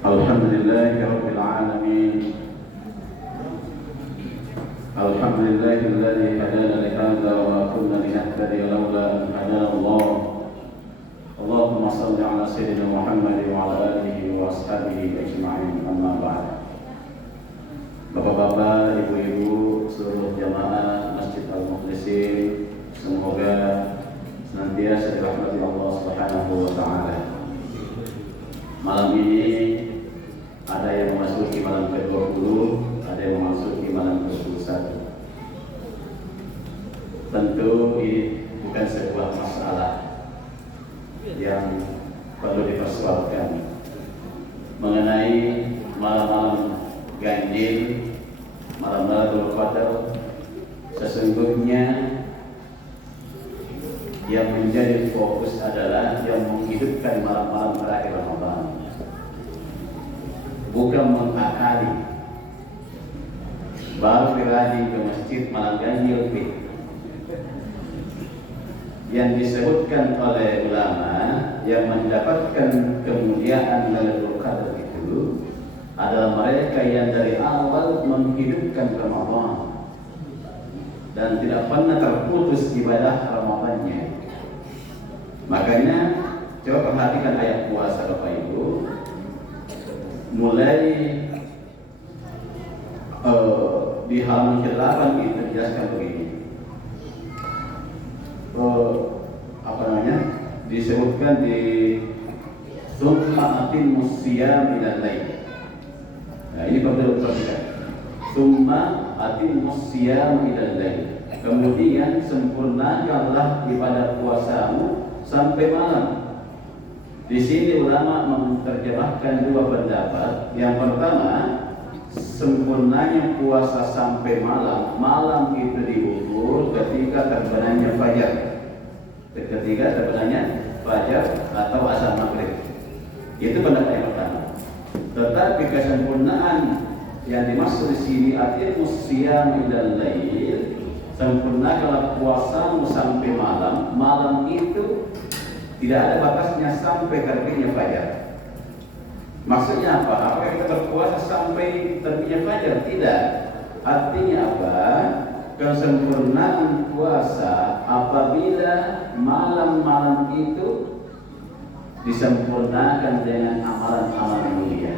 Alhamdulillahi Rabbil Alamin. Alhamdulillahilladzi hadana li hadza wa ma kunna linahtadiya laula an hadana Allah. Allahumma shalli ala sayyidina Muhammad wa ala alihi wa ashabihi ajma'in. Amma ba'd. Bapak-bapak, ibu-ibu, seluruh jamaah Masjid Al-Mukhlisin, semoga senantiasa dirahmati Allah Subhanahu wa taala. Malam ini ada yang memasuki malam ke-20, ada yang memasuki malam ke-21. Tentu ini bukan sebuah masalah yang perlu dipersoalkan mengenai malam-malam ganjil, malam-malam Lailatul Qadar. Sesungguhnya yang menjadi fokus adalah yang menghidupkan malam-malam terakhir Ramadan, bukan mengakali. Baru berani ke masjid malam ganjil yang disebutkan oleh ulama yang mendapatkan kemuliaan Lailatul Qadar itu adalah mereka yang dari awal menghidupkan Ramadan dan tidak pernah terputus ibadah Ramadannya. Makanya coba perhatikan ayat puasa Bapak Ibu. Mulai di halaman ke-8 itu dijelaskan begini. Disebutkan di summa atimmus siyam ilal lail. Nah, ini perlu diperhatikan. Summa atimmus siyam ilal lail. Kemudian sempurnakanlah ibadah puasamu sampai malam. Di sini ulama menerjemahkan dua pendapat. Yang pertama, sempurnanya puasa sampai malam. Malam itu diukur ketika terbenamnya fajar. Ketika terbenamnya fajar atau azan maghrib. Itu pendapat yang pertama. Tetapi kesempurnaan yang dimaksud di sini atimmus siyam ilal lail, sempurnakanlah puasamu sampai malam. Malam itu tidak ada batasnya sampai terbitnya fajar. Maksudnya apa? Apakah kita berpuasa sampai terbitnya fajar? Tidak. Artinya apa? Kesempurnaan puasa apabila malam-malam itu disempurnakan dengan amalan-amalan mulia,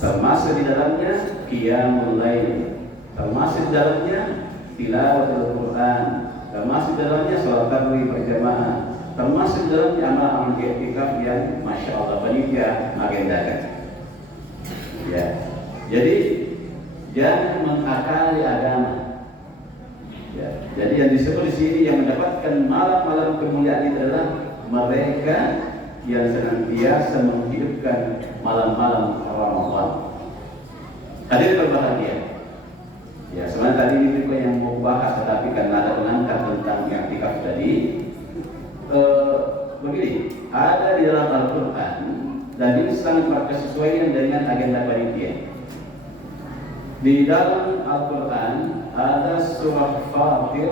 termasuk di dalamnya qiyamul lail, termasuk di dalamnya tilawatul Quran, termasuk di dalamnya salat tarawih berjamaah, termasuk di dalamnya amal-amal i'tikaf yang masya Allah panitia agendakan. Ya, jadi jangan mengakali agama. Ya, jadi yang disebut di sini yang mendapatkan malam-malam kemuliaan itu adalah mereka yang senantiasa menghidupkan malam-malam Ramadan. Hadirin berbahagia. Ya, sebenarnya tadi itu yang mau bahas, tetapi karena ada mengangkat tentang i'tikaf tadi, begini, ada di dalam Al-Quran dan ini sangat berkesesuaian dengan agenda panitia. Di dalam Al-Quran ada surah Fatir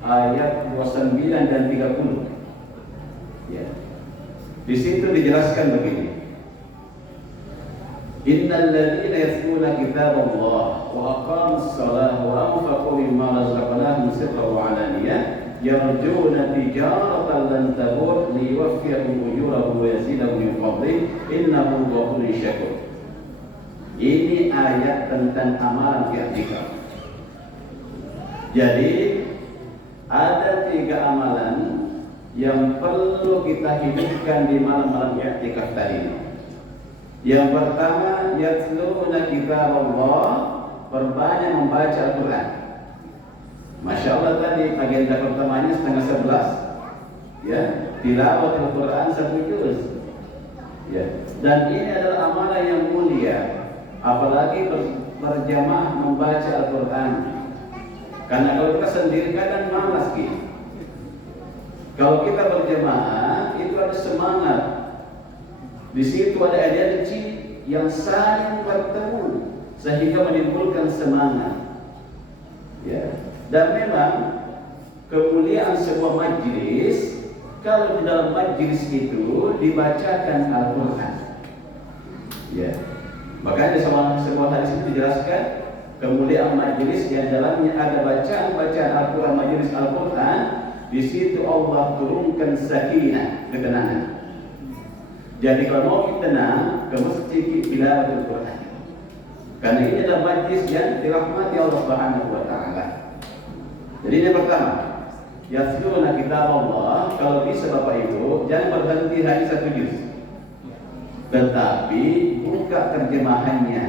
ayat 29 dan 30. Ya. Di situ dijelaskan begini. Innal ladzina yatluna kitaballah wa aqamus salata wa anfaqu mimma razaqnahum sirran wa 'alaniyah yarjuna tijaratan lan tabur liyuwaffiyahum ujurahum wa yazidahum min fadlihi innahu ghafurun syakur. Ini ayat tentang amalan i'tikaf. Jadi ada 3 amalan yang perlu kita hidupkan di malam-malam i'tikaf tadi. Yang pertama, yatluna kitaballah, perbanyak membaca Al-Quran. Masya Allah tadi agenda pertamanya 10:30. Ya, tilawat Al-Quran 1 juz. Ya, dan ini adalah amalan yang mulia. Apalagi berjamaah membaca Al-Quran. Karena kalau kita sendiri kadang malas gitu. Kalau kita berjamaah itu ada semangat. Di situ ada energi yang saling bertemu sehingga menimbulkan semangat. Ya. Dan memang kemuliaan sebuah majlis kalau di dalam majlis itu dibacakan Al-Quran. Ya. Makanya di sebuah hadis itu dijelaskan kemuliaan majelis yang dalamnya ada bacaan Al-Quran, majelis Al-Quran, di situ Allah turunkan sakinah, ketenangan. Jadi kalau mau kita tenang, ke masjid tilawatul Quran. Karena ini adalah majlis yang dirahmati Allah Subhanahu wa taala. Jadi yang pertama, yatluna kitab Allah, kalau bisa Bapak Ibu jangan berhenti hanya satu juz. Tetapi buka terjemahannya.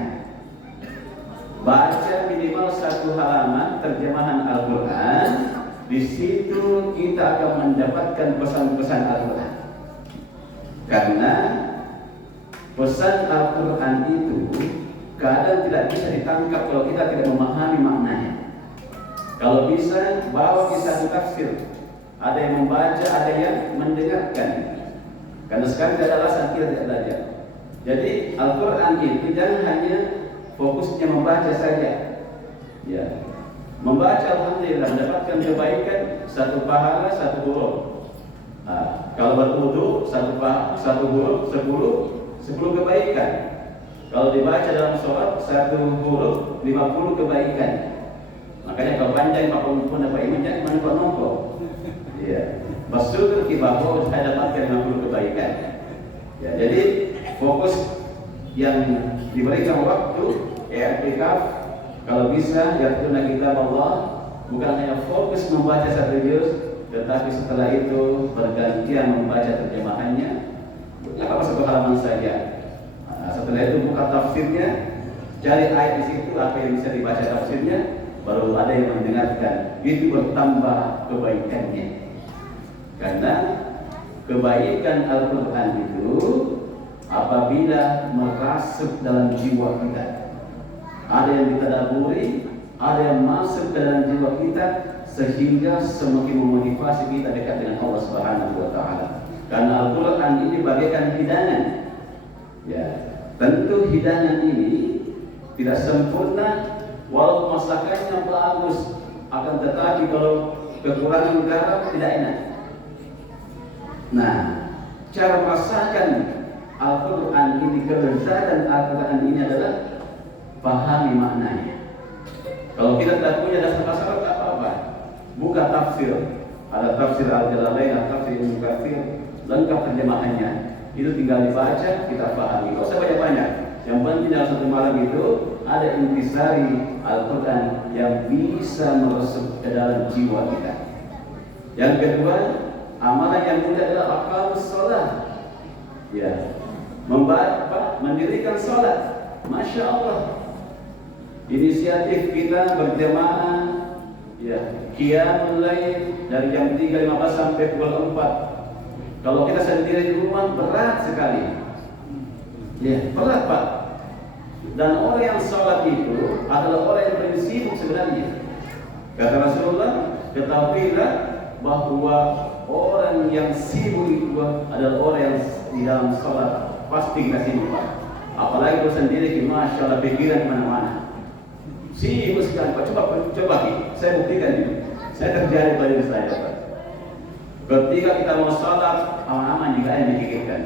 Baca minimal satu halaman terjemahan Al-Quran. Di situ kita akan mendapatkan pesan-pesan Al-Quran. Karena pesan Al-Quran itu kadang tidak bisa ditangkap kalau kita tidak memahami maknanya. Kalau bisa, bawa kisah tafsir. Ada yang membaca, ada yang mendengarkan. Karena sekarang tidak ada alasan kita tidak belajar. Jadi Al-Quran itu jangan hanya fokusnya membaca saja. Ya, membaca alhamdulillah mendapatkan kebaikan, satu pahala, satu huruf. Kalau berwudu satu huruf 10 kebaikan. Kalau dibaca dalam sholat satu huruf 50 kebaikan. Makanya kalau panjang Pak Pun apa ini jangan menumpuk-numpuk. Iya. Maksud bahwa saya dapatkan 50 kebaikan. Ya, jadi fokus yang diberikan waktu i'tikaf kalau bisa yatluna kitab Allah, bukan hanya fokus membaca satu juz, tetapi setelah itu bergantian membaca terjemahannya. Apa satu halaman saja. Setelah itu buka tafsirnya, cari ayat di situ apa yang bisa dibaca tafsirnya, baru ada yang mendengarkan. Itu bertambah kebaikannya. Karena kebaikan Al-Quran itu apabila merasuk dalam jiwa kita, ada yang ditadaburi, ada yang masuk ke dalam jiwa kita, sehingga semakin memotivasi kita dekat dengan Allah Subhanahu wa taala. Karena Al-Quran ini bagaikan hidangan. Ya, tentu hidangan ini tidak sempurna walaupun masakannya bagus, akan tetapi kalau kekurangan garam tidak enak. Nah, cara masakan Al-Quran ini, kelezatan Al-Quran ini adalah pahami maknanya. Kalau kita tidak punya dasar bahasa tak apa-apa, buka tafsir. Ada tafsir Al-Jalalain, ada tafsir Ibnu Katsir, lengkap terjemahannya. Itu tinggal dibaca, kita pahami. Kalau saya banyak-banyak, yang penting dalam satu malam itu ada intisari Al-Quran yang bisa meresap ke dalam jiwa kita. Yang kedua, amalan yang mudah adalah aqamus shalah. Ya, mendirikan salat. Masya Allah. Inisiatif kita berjamaah, ya, qiyamul lail dari jam 3.15 sampai pukul 4. Kalau kita sendiri di rumah berat sekali. Ya, berat Pak. Dan orang yang salat itu adalah orang yang paling sibuk sebenarnya. Kata Rasulullah, ketahuilah bahwa orang yang sibuk itu adalah orang yang di dalam salat pasti kita sibuk Pak. Apalagi kalau sendiri, Masya Allah, pikiran kemana-mana. Sibuk sekali Pak. Coba saya buktikan ini. Saya terjadi pada diri saya Pak. Ketika kita mau salat, aman-aman juga yang dipikirkan.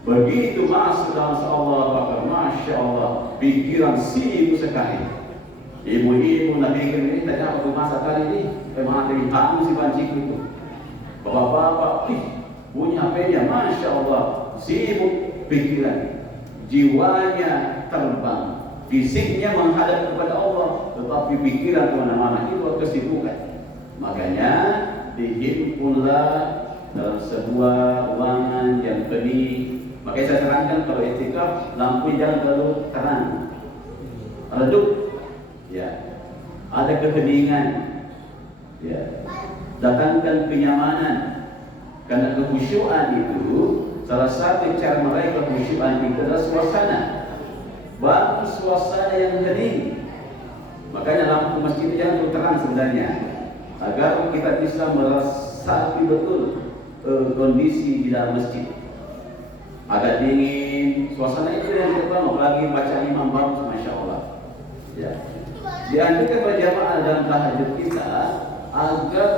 Begitu masuk dalam salat, Masya Allah, pikiran sibuk sekali. Ibu-ibu nak pikir ini tadi apa tuh masa kali ini? Memang ada tamu si pancik itu. Bapak-bapak, bunyi HP-nya, Masya Allah, sibuk pikiran. Jiwanya terbang, fisiknya menghadap kepada Allah, tetapi pikiran kemana-mana, itu kesibukan. Makanya dihimpunlah dalam sebuah ruangan yang bening. Makanya saya terangkan kalau i'tikaf lampu jangan terlalu terang, redup, ya, ada keheningan, ya, datangkan kenyamanan. Karena kekhusyuan itu salah satu cara meraih kekhusyuan itu adalah suasana. Bangun suasana yang hening. Makanya lampu masjid jangan terlalu terang sebenarnya, agar kita bisa merasakan betul kondisi di dalam masjid. Agak dingin, suasana itu yang terbangun, apalagi baca imam bagus, Masya Allah. Ya, dianjurkan berjamaah dalam tahajud kita agar,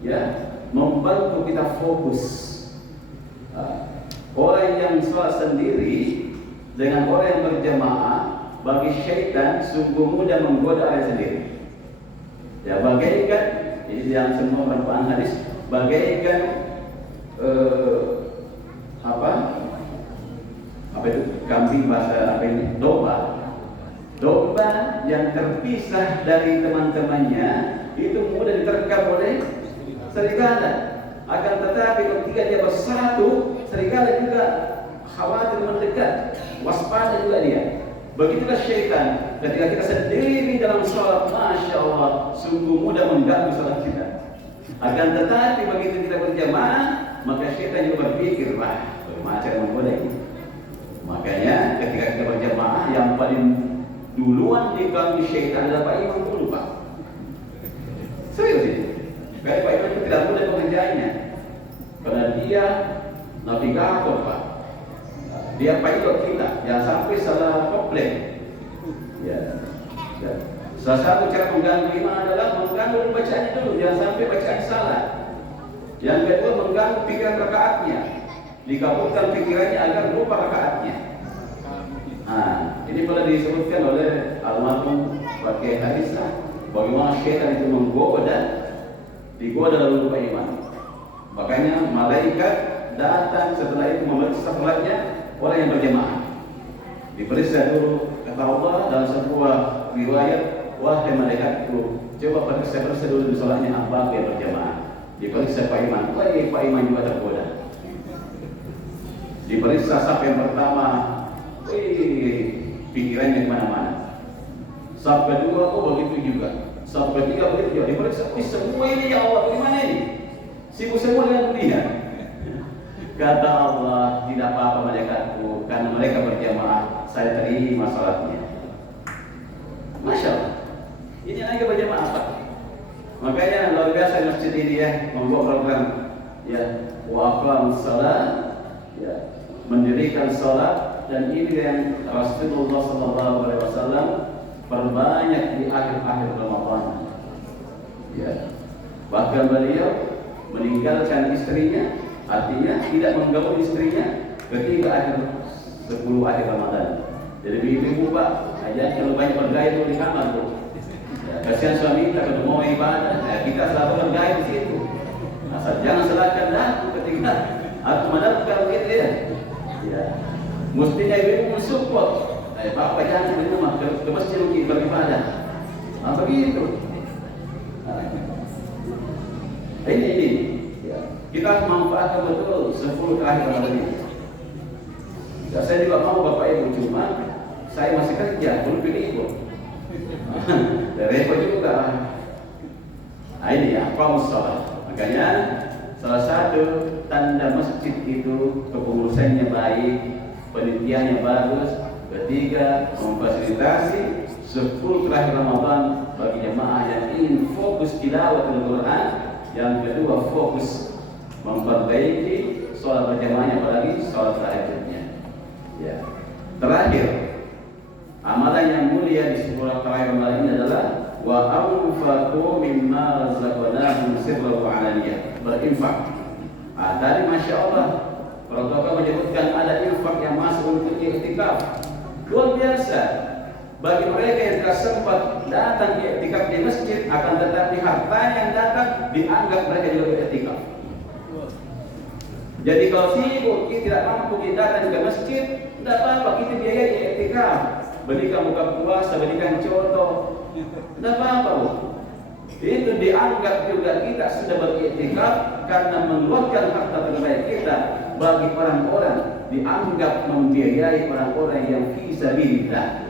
ya, membantu kita fokus. Orang yang sholat sendiri dengan orang yang berjamaah, bagi syaitan sungguh mudah menggoda orang sendiri. Ya, bagaikan ini yang semua manfaat hadis, bagaikan apa itu kambing bahasa apa ini domba yang terpisah dari teman-temannya itu mudah diterkam oleh serigala. Akan tetapi ketika dia bersatu, serigala juga khawatir mendekat, waspada juga dia. Begitulah syaitan ketika kita sendiri dalam sholat, masya Allah, sungguh mudah mengganggu sholat kita. Akan tetapi begitu kita berjamaah, maka syaitan juga berpikir, wah, macam menggoda ini. Makanya ketika kita berjamaah, yang paling duluan diganggu syaitan adalah Pak Imam dulu, Pak. Serius ini. Karena Pak Imam itu tidak mudah pekerjaannya, karena dia navigator, Pak. Dia pilot kita, jangan sampai salah komplain. Ya. Salah satu cara mengganggu iman adalah mengganggu bacaannya dulu, jangan sampai bacaan salah. Yang kedua, mengganggu pikiran rakaatnya, dikabulkan pikirannya agar lupa rakaatnya. Nah, ini pernah disebutkan oleh almarhum pakai hadis bagaimana syaitan itu digoda lalu lupa iman. Makanya malaikat datang setelah itu memeriksa sholatnya orang yang berjamaah. Diperiksa dulu, kata Allah dalam sebuah riwayat, wahai malaikatku, coba periksa dulu di sholatnya apa yang berjamaah. Diperiksa Pak Iman, Pak Iman juga tergoda. Diperiksa saf yang pertama, pikirannya kemana-mana. Saf kedua, begitu juga. Saf ketiga begitu juga. Diperiksa, semua ini ya Allah, gimana ini? Sibuk semua dengan dunia. Kata Allah, tidak apa-apa malaikatku, karena mereka berjamaah, saya terima salatnya. Masya Allah, ini lagi berjamaah Pak. Makanya luar biasa masjid ini ya, membuat program ya, waqamus salat, ya, mendirikan salat, dan ini yang Rasulullah SAW perbanyak di akhir-akhir Ramadan. Ya, bahkan beliau meninggalkan istrinya, artinya tidak menggaul istrinya ketika akhir 10 akhir Ramadan. Jadi ibu Pak, aja kalau banyak bergaya itu di kamar tuh. Ya, kasihan suami kita kalau mau ibadah, kita selalu bergaya di situ. Nah, jangan salahkan aku ketika aku mendapatkan gitu ya. Ya, mestinya ibu mensupport. Bapak jangan di rumah ke masjid beribadah. Nah, begitu. Nah, ini. Ya. Kita harus manfaatkan betul 10 terakhir Ramadan ini. Ya, saya juga mau Bapak Ibu, cuma saya masih kerja, belum pilih ikut. Repot juga. Nah ini ya, qamus shalah. Makanya salah satu tanda masjid itu kepengurusannya baik, penelitiannya bagus. Ketiga, memfasilitasi 10 terakhir Ramadan bagi jemaah yang ingin fokus tilawatul Quran. Yang kedua, fokus memperbaiki sholat berjamaahnya, apalagi sholat tahajudnya. Ya. Terakhir, amalan yang mulia di 10 terakhir Ramadan ini adalah wa anfaqu mimma razaqnahum sirran wa alaniyah, berinfak. Tadi masya Allah, protokol menyebutkan ada infak yang masuk untuk iktikaf. Luar biasa. Bagi mereka yang tidak sempat datang iktikaf di masjid, akan tetapi harta yang datang dianggap mereka juga beriktikaf. Jadi kalau sibuk kita tidak mampu kita datang ke masjid, tidak apa-apa, kita biayai iktikaf. Belikan buka puasa, belikan contoh, tidak apa-apa. Itu dianggap juga kita sudah beriktikaf karena mengeluarkan harta terbaik kita bagi orang-orang, dianggap membiayai orang-orang yang fi sabilillah.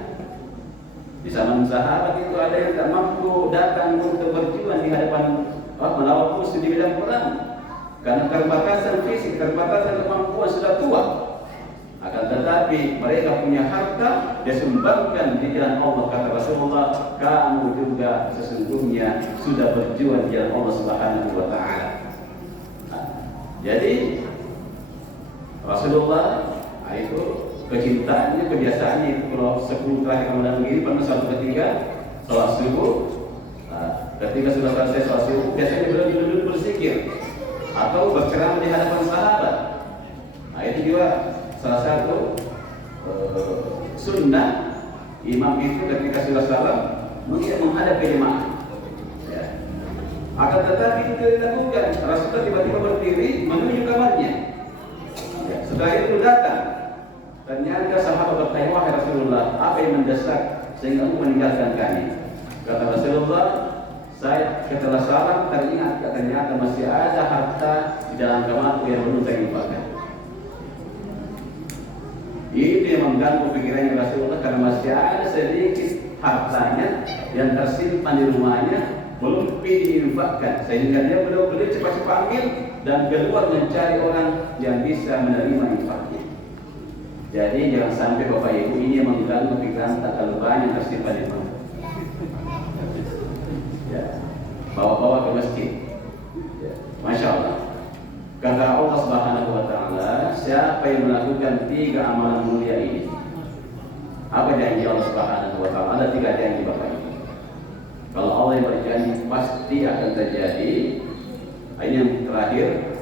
Di zaman sahabat itu ada yang tak mampu datang untuk berjuang di hadapan melawan musuh di medan perang karena keterbatasan fisik, keterbatasan kemampuan sudah tua. Akan tetapi mereka punya harta, dia sumbangkan di jalan Allah. Kata Rasulullah, kamu juga sesungguhnya sudah berjuang di jalan Allah Subhanahu wa Ta'ala. Jadi Rasulullah itu kecintaannya, kebiasaannya itu kalau 10 terakhir Ramadan begini pernah suatu ketika sholat subuh. Ketika sudah selesai sholat subuh, biasanya beliau duduk berzikir atau berceramah di hadapan sahabat. Nah itu juga salah satu sunnah imam itu ketika sudah salam mungkin menghadap ke jemaah. Ya. Akan tetapi itu dilakukan. Rasulullah tiba-tiba berdiri menuju kamarnya. Ya. Setelah itu datang. Ternyata sahabat bertanya, wahai Rasulullah, apa yang mendesak sehingga engkau meninggalkan kami? Kata Rasulullah, saya setelah salam teringat ternyata masih ada harta di dalam kamarku yang belum saya infakkan. Ini yang mengganggu pikirannya Rasulullah karena masih ada sedikit hartanya yang tersimpan di rumahnya belum diinfakkan, sehingga dia beli cepat-cepat ambil dan keluar mencari orang yang bisa menerima infaknya. Jadi jangan sampai Bapak Ibu ini yang mengganggu pikiran tak banyak tersimpan di rumah. Ya, bawa-bawa ke masjid. Ya, Masya Allah. Kata Allah Subhanahu Wa Taala, siapa yang melakukan 3 amalan mulia ini? Apa janji Allah Subhanahu Wa Taala? Ada 3 janji Bapak Ibu. Kalau Allah yang berjanji pasti akan terjadi. Ini yang terakhir.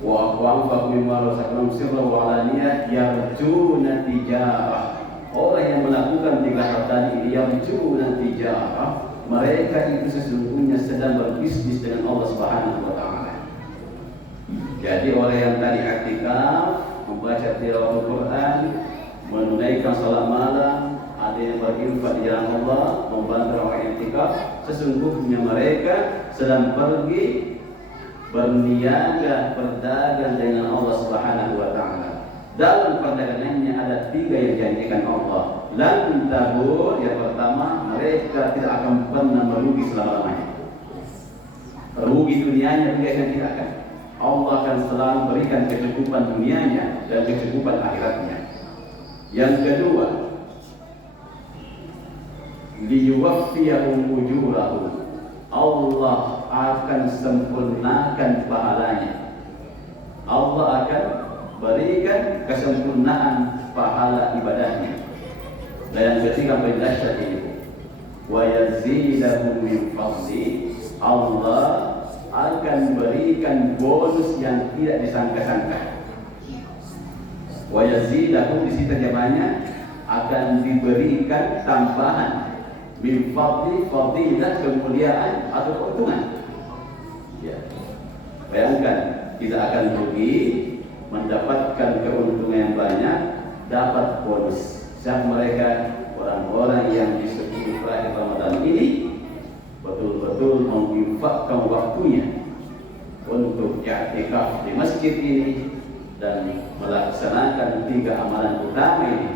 Wa anfaqu mimma razaqnahum sirran wa 'alaniyah yarjuna tijarah. Orang yang melakukan 3 hal tadi ini yarjuna tijarah, mereka itu sesungguhnya sedang berbisnis dengan Allah Subhanahu Wa Taala. Jadi orang yang tadi i'tikaf, membaca tilawatul Quran, menunaikan salat malam, ada yang berinfak di jalan Allah, membantu orang i'tikaf, sesungguhnya mereka sedang pergi berniaga, berdagang dengan Allah Subhanahu Wa Taala. Dalam perdagangannya ada 3 yang dijanjikan Allah. Lan tabur, yang pertama, mereka tidak akan pernah merugi selama-lamanya. Rugi dunianya mereka tidak akan. Allah akan selalu berikan kecukupan dunianya dan kecukupan akhiratnya. Yang kedua, liyuwaffiyahum ujurahum. Allah akan sempurnakan pahalanya. Allah akan berikan kesempurnaan pahala ibadahnya. Dan yang ketiga berdasar ini, wa yazidahum min fadli. Allah akan berikan bonus yang tidak disangka-sangka. Wa yazidahum di situ terjemahnya akan diberikan tambahan min fadli, fadilah, kemuliaan atau keuntungan. Ya. Bayangkan, kita akan rugi mendapatkan keuntungan yang banyak, dapat bonus. Siapa mereka? Orang-orang yang di 10 terakhir Ramadan ini betul-betul menginfakkan waktunya untuk i'tikaf di masjid ini dan melaksanakan 3 amalan utama ini.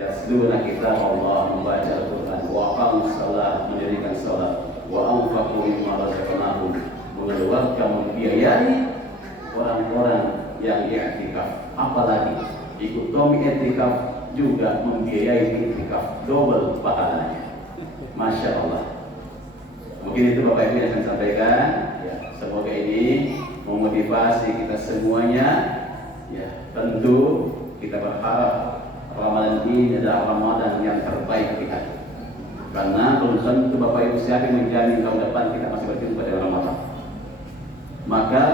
Yasluna kitab Allah, membaca Al-Quran, wa aqamus shalah, mendirikan salat, wa anfaqu mimma razaqnahum, mengeluarkan, membiayai orang-orang yang i'tikaf. Apalagi ikut tomi i'tikaf juga membiayai i'tikaf, double pahalanya. Masya Allah. Mungkin itu Bapak Ibu yang saya sampaikan. Ya, semoga ini memotivasi kita semuanya. Ya, tentu kita berharap Ramadan ini adalah Ramadan yang terbaik kita. Karena belum tentu Bapak Ibu siapa yang menjamin tahun depan kita masih berjumpa pada Ramadan. Maka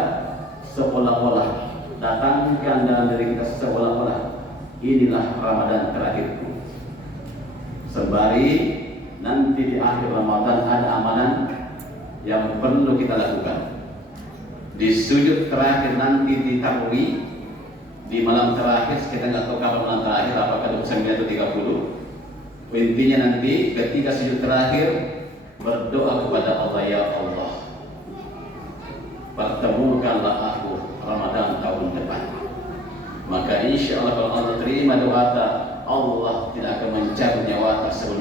seolah-olah datangkan dalam diri kita seolah-olah inilah Ramadan terakhirku. Sembari nanti di akhir Ramadan ada amalan yang perlu kita lakukan. Di sujud terakhir nanti di tarawih, di malam terakhir, kita nggak tahu kapan malam terakhir, apakah 29 atau 30. Intinya nanti ketika sujud terakhir berdoa kepada Allah, ya Allah, pertemukanlah aku Ramadan tahun depan. Maka insya Allah kalau Allah terima doa, Allah tidak akan mencabut nyawa tersebut